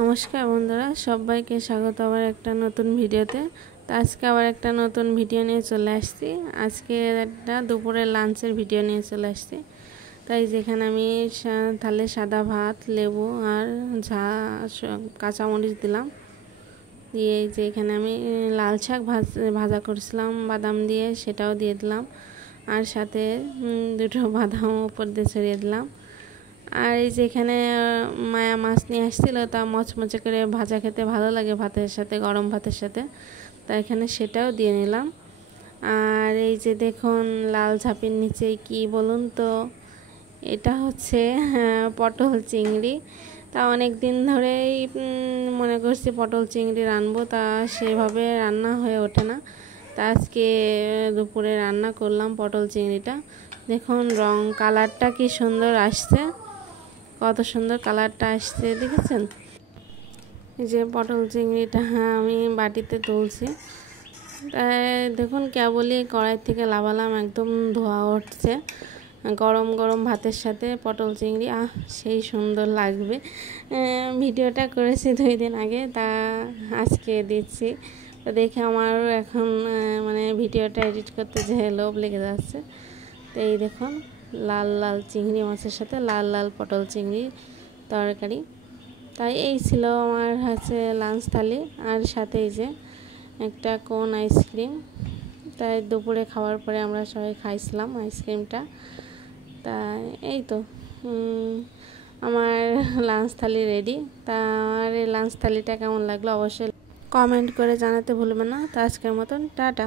নমস্কার বন্ধুরা, সবাইকে স্বাগত আবার একটা নতুন ভিডিওতে। তো আজকে আবার একটা নতুন ভিডিও নিয়ে চলে আসছি। আজকে একটা দুপুরের লাঞ্চের ভিডিও নিয়ে চলে আসছি। তাই যেখানে আমি থালে সাদা ভাত, লেবু আর কাঁচামরিচ দিলাম, দিয়ে যে এখানে আমি লাল শাক ভাজা করেছিলাম বাদাম দিয়ে, সেটাও দিয়ে দিলাম। আর সাথে দুটো বাদাম উপর দিয়ে ছড়িয়ে দিলাম। আর এই যে এখানে মায়া মাছ নিয়ে আসছিল, তা মচমচে করে ভাজা খেতে ভালো লাগে ভাতের সাথে, গরম ভাতের সাথে, তা এখানে সেটাও দিয়ে নিলাম। আর এই যে দেখুন লাল ঝাঁপির নিচে কি বলুন তো, এটা হচ্ছে পটল চিংড়ি। তা অনেক দিন ধরেই মনে করছি পটল চিংড়ি রানবো, তা সেভাবে রান্না হয়ে ওঠে না। তা আজকে দুপুরে রান্না করলাম পটল চিংড়িটা। দেখুন কালারটা কি সুন্দর আসছে, কত সুন্দর কালারটা আসছে, দেখেছেন? এই যে পটল চিংড়িটা আমি বাটিতে তুলছি। তাই দেখুন কেবলই কড়াই থেকে লাভালাম, একদম ধোয়া উঠছে। গরম গরম ভাতের সাথে পটল চিংড়ি, সেই সুন্দর লাগবে। ভিডিওটা করেছি 2 দিন আগে, তা আজকে দিচ্ছি। তো দেখে আমারও এখন ভিডিওটা এডিট করতে যে লোভ লেগে যাচ্ছে। তো এই দেখুন লাল লাল চিংড়ি মাছের সাথে লাল লাল পটল চিংড়ি তরকারি। তাই এই ছিল আমার লাঞ্চ থালি। আর সাথে এই যে একটা কোন আইসক্রিম। তাই দুপুরে খাওয়ার পরে আমরা সবাই খাইছিলাম আইসক্রিমটা। তাই এই তো আমার লাঞ্চ থালি রেডি। তা আমার এই লাঞ্চ থালিটা কেমন লাগলো অবশ্যই কমেন্ট করে জানাতে ভুলবেন না। তো আজকের মতন টাটা।